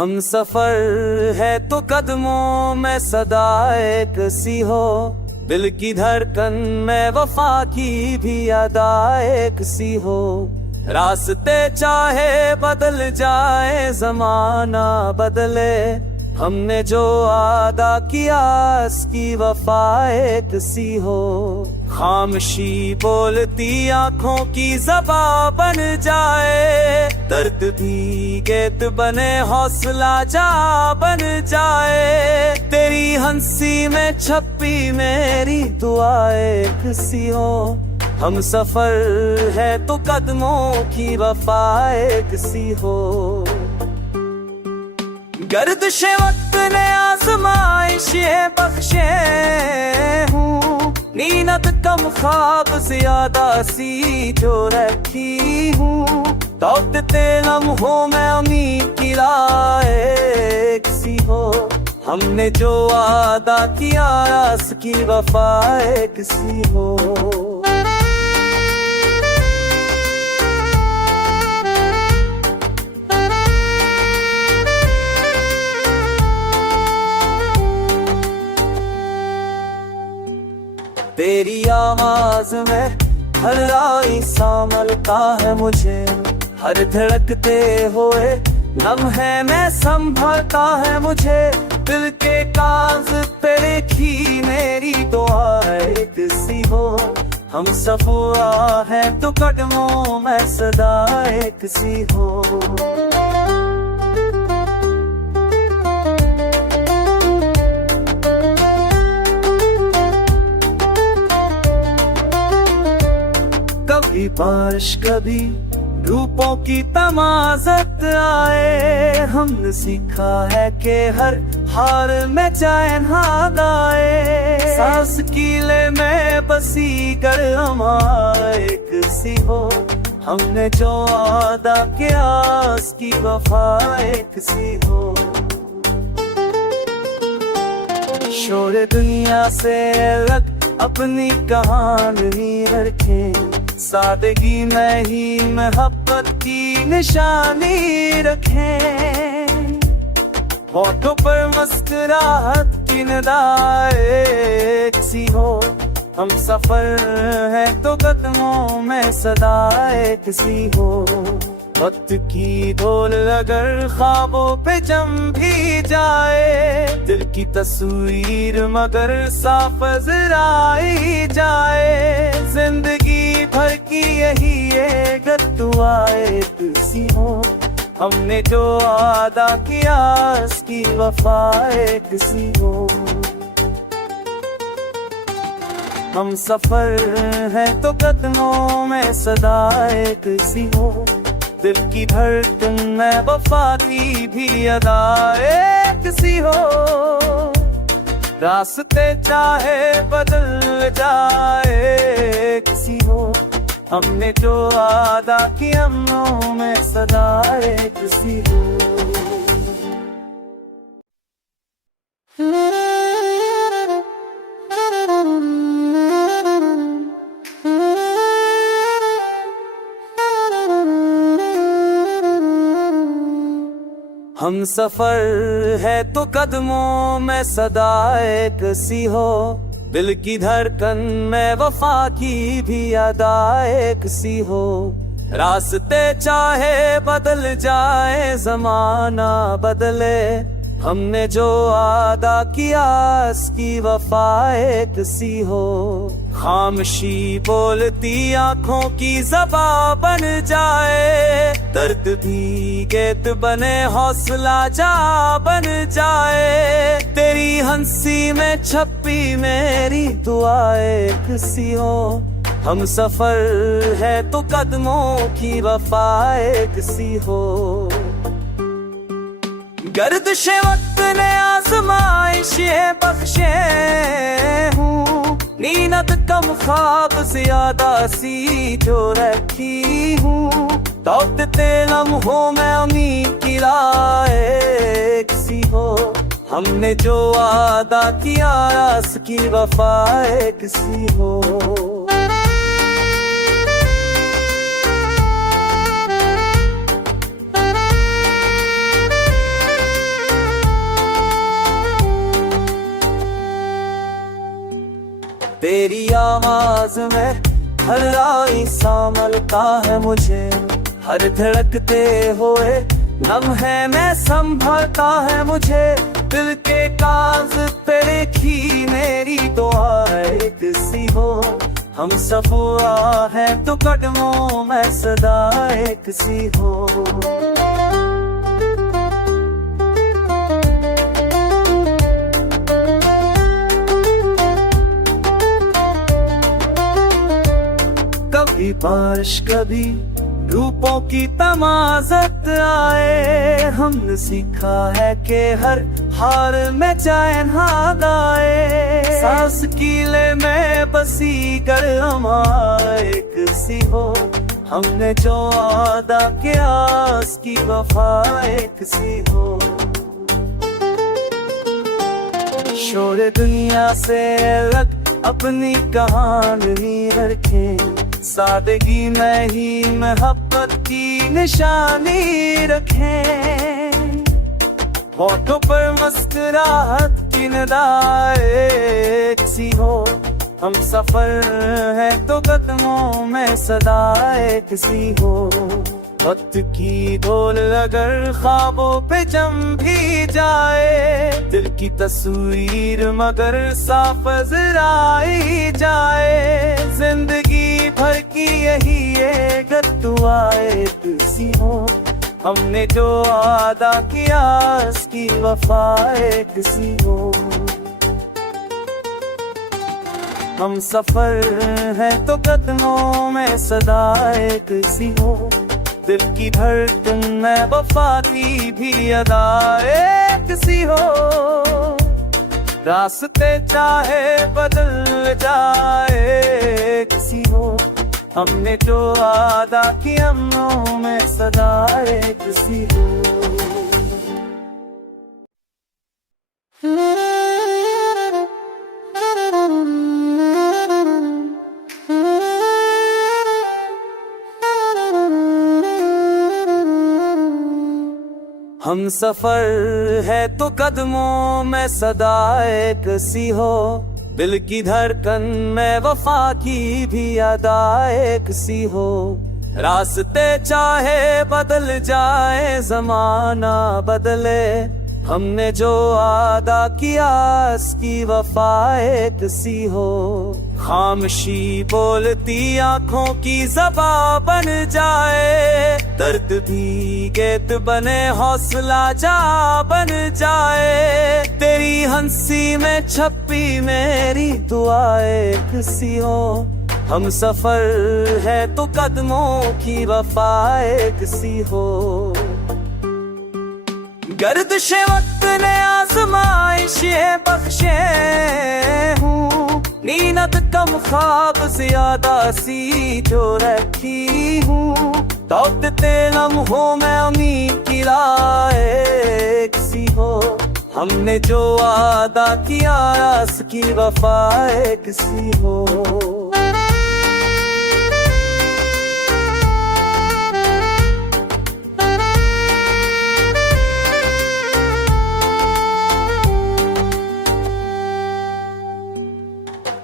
हम सफर है तो कदमों में सदा एक सी हो, दिल की धड़कन में वफा की भी अदा एक सी हो। रास्ते चाहे बदल जाए जमाना बदले, हमने जो वादा किया उसकी वफा एक सी हो। खामोशी बोलती आंखों की ज़बां बन जाए, दर्द भी गीत बने हौसला जा बन जाए। तेरी हंसी में छपी मेरी दुआ एक सी हो, हम सफर है तो कदमों की वफा एक सी हो। गर्दिशे वक्त ने आज़माइशें बख्शे हूँ, नींद कम ख्वाब ज्यादा सी जो रखी हूँ। दौड़ते लम्हों में उम्मीद की राह एक सी हो, हमने जो वादा किया उसकी वफा एक सी हो। तेरी आवाज में हर आई संभलता है मुझे, हर धड़कते हुए लम्हे में संभलता है मुझे। दिल के काज पे लिखी मेरी दुआ एक सी हो, हम सफर है तो कदमों में सदा एक सी हो। कभी बारिश कभी धूपों की तमाज़त आए, हमने सीखा है कि हर हाल में चैन आए। सांस कीले में बसी कर एक सी हो, हमने जो वादा किया उसकी वफा एक सी हो। शोर दुनिया से अलग अपनी कहानी रखें, सादगी में ही मोहब्बत की निशानी रखें। होठों पर मुस्कुराहट की निदा एक सी हो, हम सफर है तो कदमों में सदा एक सी हो। वक्त की ढोल अगर ख्वाबों पे जम भी जाए, दिल की तस्वीर मगर साफ नजर आई जाए। जिंदगी भर की यही एक दुआ एक सी हो, हमने जो वादा किया उसकी वफा एक सी हो। हम सफर है तो कदमों में सदा एक सी हो, दिल की धड़कन में वफा की भी अदा एक सी हो। रास्ते चाहे बदल जाए किसी हो, हमने जो वादा किया हमों में सदा एक सी हो। हम सफर है तो कदमों में सदा एक सी हो, दिल की धड़कन में वफा की भी अदा एक सी हो। रास्ते चाहे बदल जाए जमाना बदले, हमने जो वादा किया उसकी वफा एक सी हो। खामोशी बोलती आंखों की ज़बां बन जाए, दर्द भी गीत बने हौसला जा बन जाए। तेरी हंसी में छपी मेरी दुआ एक सी हो, हम सफर है तो कदमों की वफा एक सी हो। गर्दिशे वक्त ने आज़माइशें बख्शे हूँ, नींद कम ख्वाब ज्यादा सी जो रखी हूँ। दौड़ते लम्हों में उम्मीद की राह एक सी हो, हमने जो वादा किया उसकी वफा एक सी हो। तेरी आवाज में हर आई संभलता है मुझे, हर धड़कते हुए लम्हे में संभलता है मुझे। दिल के काज पे लिखी मेरी दुआ एक सी हो, हम सफुआ है तो कदमों में सदा एक सी हो। कभी बारिश कभी रूपों की तमाज़त आए, हमने सीखा है कि हर हार में चैन हाथ आए। सांस कीले में बसी कर एक सी हो, हमने जो वादा किया उसकी वफा एक सी हो। शोर दुनिया से अलग अपनी कहानी रखें, सादगी में ही मोहब्बत की निशानी रखें। होठों पर मुस्कुराहट की निदा एक सी हो, हम सफर है तो कदमों में सदा एक सी हो। वक्त की ढोल अगर ख्वाबों पे जम भी जाए, दिल की तस्वीर मगर साफ नजर आई जाए। जिंदगी भर की यही एक दुआ एक सी हो, हमने जो वादा किया उसकी वफा एक सी हो। हम सफर है तो कदमों में सदा एक सी हो, दिल की धड़कन में वफा की भी अदा एक सी हो। रास्ते चाहे बदल जाए एक सी हो, हमने जो वादा किया अमनों में सदा एक सी हो। हम सफर है तो कदमों में सदा एक सी हो, दिल की धड़कन में वफा की भी अदा एक सी हो। रास्ते चाहे बदल जाए जमाना बदले, हमने जो वादा किया उसकी वफा एक सी हो। खामोशी बोलती आंखों की ज़बां बन जाए, दर्द भी गीत बने हौसला जा बन जाए। तेरी हंसी में छपी मेरी दुआ एक सी हो, हम सफर है तो कदमों की वफा एक सी हो। गर्दिश वक्त ने आज़माइशें बख्शे हूँ, नींद कम ख्वाब ज्यादा सी जो रखी हूँ। दौड़ते लम्हों में उम्मीद की राह एक सी हो, हमने जो वादा किया उसकी वफा एक सी हो।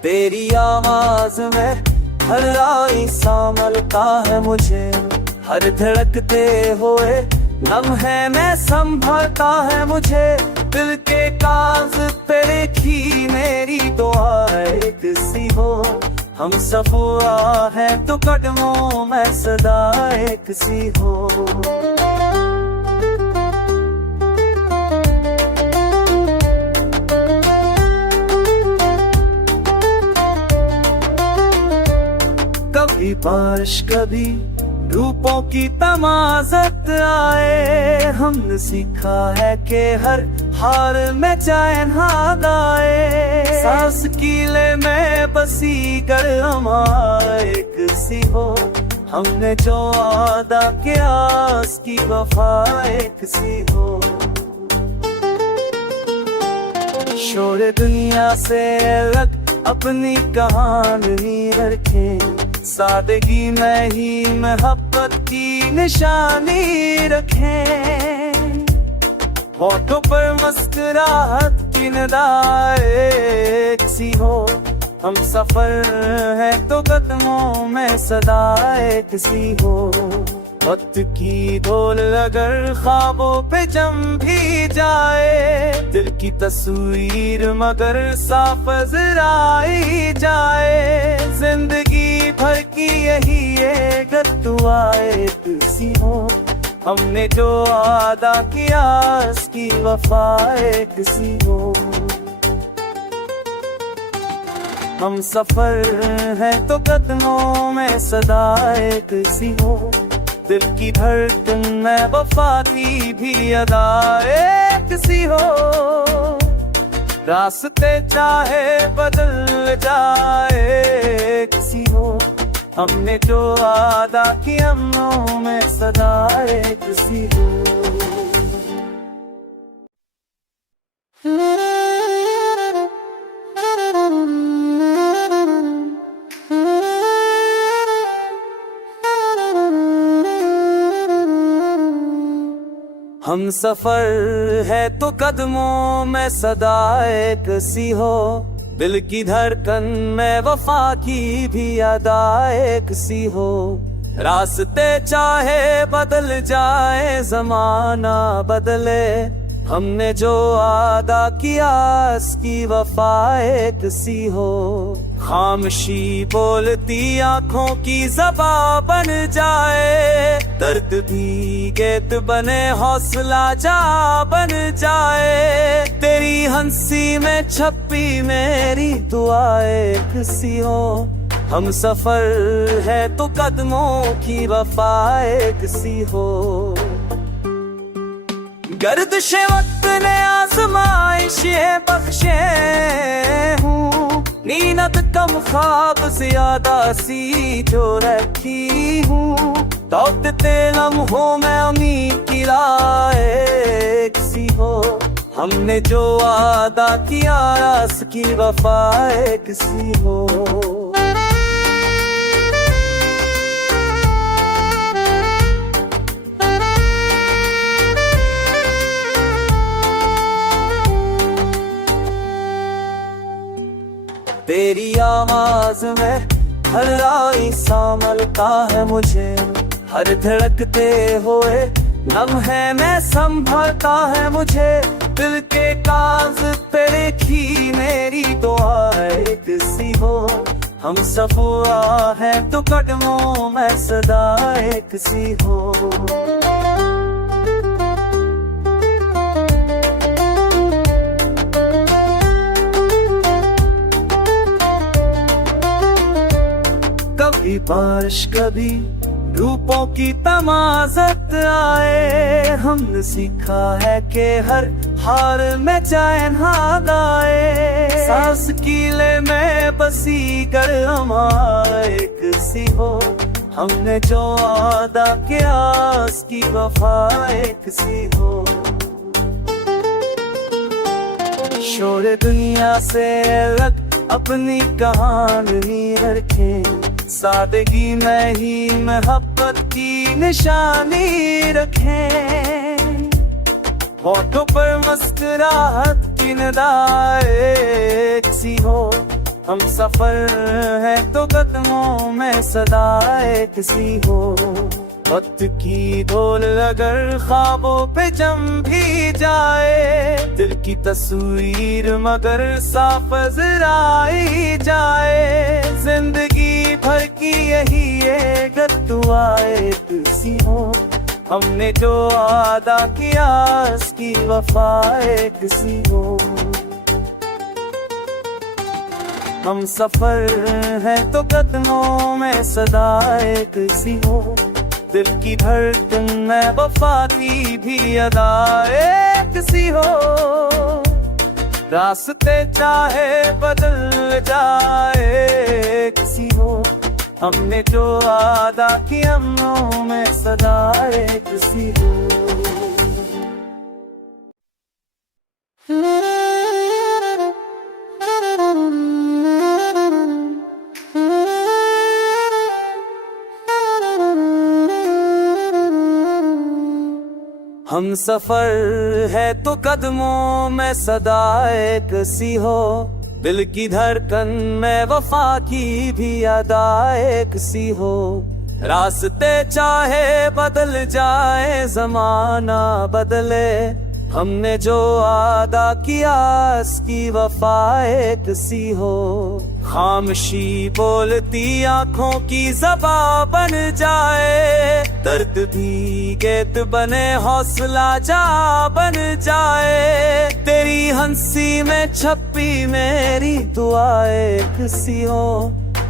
तेरी आवाज में हर आई संभलता है मुझे, हर धड़कते हुए लम्हे में संभलता है मुझे। दिल के काज पे लिखी मेरी दुआ एक सी हो, हम सफुआ है तो कदमों में सदा एक सी हो। कभी बारिश कभी रूपों की तमाज़त आए, हमने सीखा है कि हर हार में चैन हाथ आए। सांस कीले में बसी कर एक सी हो, हमने जो वादा किया उसकी वफा एक सी हो। शोर दुनिया से अलग अपनी कहानी रखें, सादगी में ही मोहब्बत की निशानी रखें। होठों पर मुस्कुराहट की निदा एक सी हो, हम सफर है तो कदमों में सदा एक सी हो। वक्त की ढोल अगर ख्वाबों पे जम भी जाए, दिल की तस्वीर मगर साफ नजर आई जाए। जिंदगी भर की यही एक दुआ एक सी हो। हमने जो वादा किया उसकी वफा एक सी हो। हम सफर है तो कदमों में सदा एक सी हो। दिल की धड़कन में वफा की भी अदा एक सी हो। रास्ते चाहे बदल जाए एक सी हो। हमने जो वादा किया हमों में सदा एक सी हो। हम सफर है तो कदमों में सदा एक सी हो। दिल की धड़कन में वफा की भी अदा एक सी हो। रास्ते चाहे बदल जाए जमाना बदले, हमने जो वादा किया उसकी वफा एक सी हो। खामोशी बोलती आंखों की ज़बां बन जाए, दर्द भी गीत बने हौसला जा बन जाए। तेरी हंसी में छपी मेरी दुआ एक सी हो। हम सफर है तो कदमों की वफा एक सी हो। गर्दिशे वक्त ने आजमाइशें बख्शे हूँ, नींद कम ख्वाब ज्यादा सी जो रखी हूँ। दौड़ते लम्हों में उम्मीद की राह एक सी हो। हमने जो वादा किया उसकी वफा एक सी हो। तेरी आवाज में हर आई संभलता है मुझे, हर धड़कते हुए लम्हे में संभलता है मुझे। दिल के काज पे लिखी मेरी दुआ एक सी हो। हम सफुआ है तो कदमों में सदा एक सी हो। कभी बारिश कभी धूपों की तमाज़त आए, हमने सीखा है कि हर हाल में चैन हाथ आए। सांस कीले में बसी कर हमारा एक सी हो। हमने जो वादा किया उसकी वफा एक सी हो। शोर दुनिया से अलग अपनी कहानी रखें, सादगी में ही मोहब्बत की निशानी रखें। होठों पर मुस्कुराहट की निदा एक सी हो। हम सफर है तो कदमों में सदा एक सी हो। वक्त की ढोल अगर ख्वाबों पे जम भी जाए, दिल की तस्वीर मगर साफ नजर आई जाए। जिंदगी भर की यही एक दुआ एक सी हो। हमने जो वादा किया उसकी वफा एक सी हो। हम सफर है तो कदमों में सदा एक सी हो। दिल की धड़कन में वफा की भी अदा एक सी हो। रास्ते चाहे बदल जाए एक सी हो। हमने जो वादा किया हमों में सदा एक सी हो। हम सफर है तो कदमों में सदा एक सी हो। दिल की धड़कन में वफा की भी अदाएक सी हो। रास्ते चाहे बदल जाए, जमाना बदले, हमने जो वादा किया उसकी वफा एक सी हो। खामोशी बोलती आंखों की ज़बां बन जाए, दर्द भी गीत बने, हौसला जा बन जाए। तेरी हंसी में छपी मेरी दुआ एक सी हो।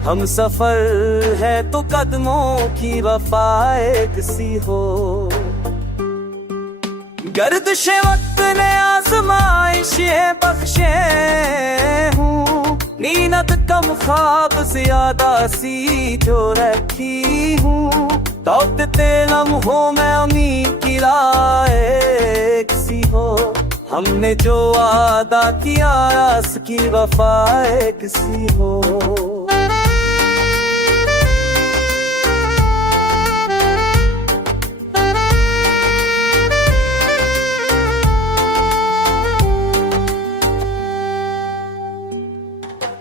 हम सफर है तो कदमों की वफा एक सी हो। गर्दिशे वक्त ने आज़माइशें बख्शे हूँ, नींद कम ख्वाब ज्यादा सी जो रखी हूँ। दौड़ते लम्हों में उम्मीद की राह एक सी हो। हमने जो वादा किया उसकी वफा एक सी हो।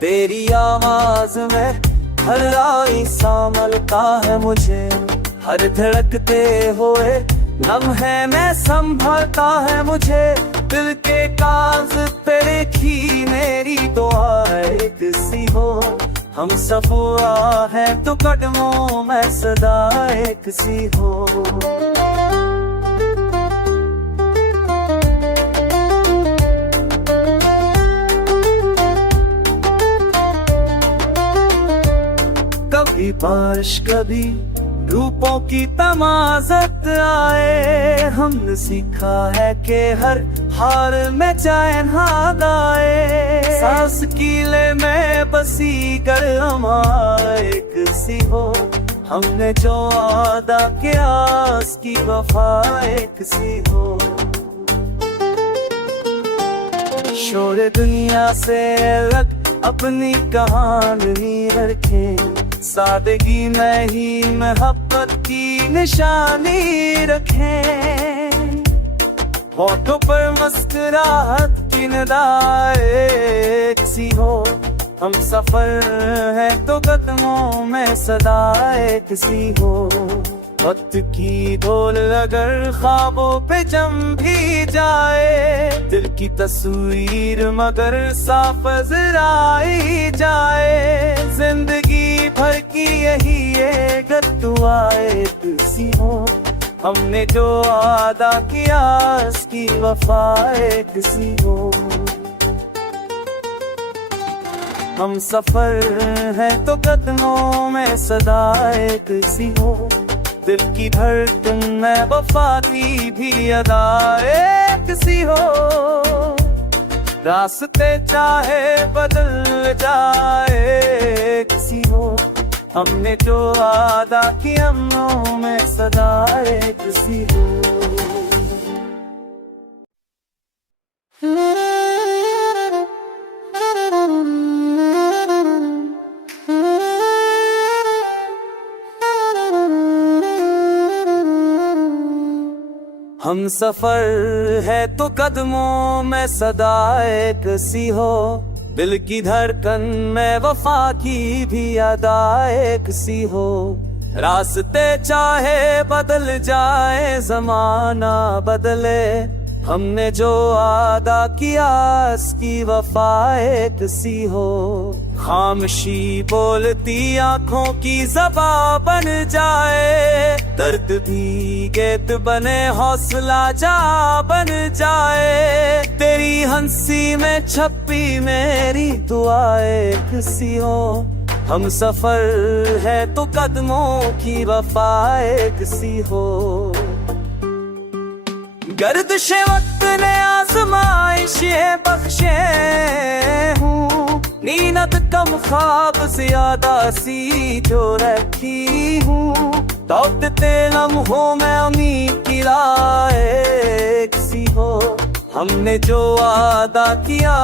तेरी आवाज में हर आई संभलता है मुझे, हर धड़कते हुए लम्हे में संभलता है मुझे। दिल के काज पे लिखी मेरी दुआ एक सी हो। हम सफर है तो कदमों में सदा एक सी हो। कभी बारिश कभी रूपों की तमाज़त आए, हमने सीखा है कि हर हार में चैन हाथ आए। सांस कीले में बसी कर एक सी हो। हमने जो वादा किया उसकी वफा एक सी हो। शोर दुनिया से अलग अपनी कहानी रखें, सादगी में ही मोहब्बत की निशानी रखें। होठों पर मुस्कुराहट की निदा एक सी हो। हम सफर है तो कदमों में सदा एक सी हो। वक्त की ढोल अगर ख्वाबों पे जम भी जाए, दिल की तस्वीर मगर साफ नजर आई जाए। जिंदगी भर की यही एक दुआ एक सी हो। हमने जो वादा किया उसकी वफा एक सी हो। हम सफर है तो कदमों में सदा एक सी हो। दिल की धड़कन में वफा की भी अदा एक सी हो। रास्ते चाहे बदल जाए एक सी हो। हमने जो वादा किया हमों में सदा एक सी हो। हम सफर है तो कदमों में सदा एक सी हो। दिल की धड़कन में वफा की भी अदा एक सी हो। रास्ते चाहे बदल जाए, जमाना बदले, हमने जो वादा किया उसकी वफा एक सी हो। खामोशी बोलती आंखों की ज़बां बन जाए, दर्द भी गीत बने, हौसला जा बन जाए। तेरी हंसी में छपी मेरी दुआ एक सी हो। हम सफर है तो कदमों की वफा एक सी हो। गर्दिशे वक्त ने आज़माइशें बख्शे हूँ, नींद कम ख्वाब ज्यादा सी जो रखी हूँ। दौड़ते लम्हों में उम्मीद की राह एक सी हो। हमने जो वादा किया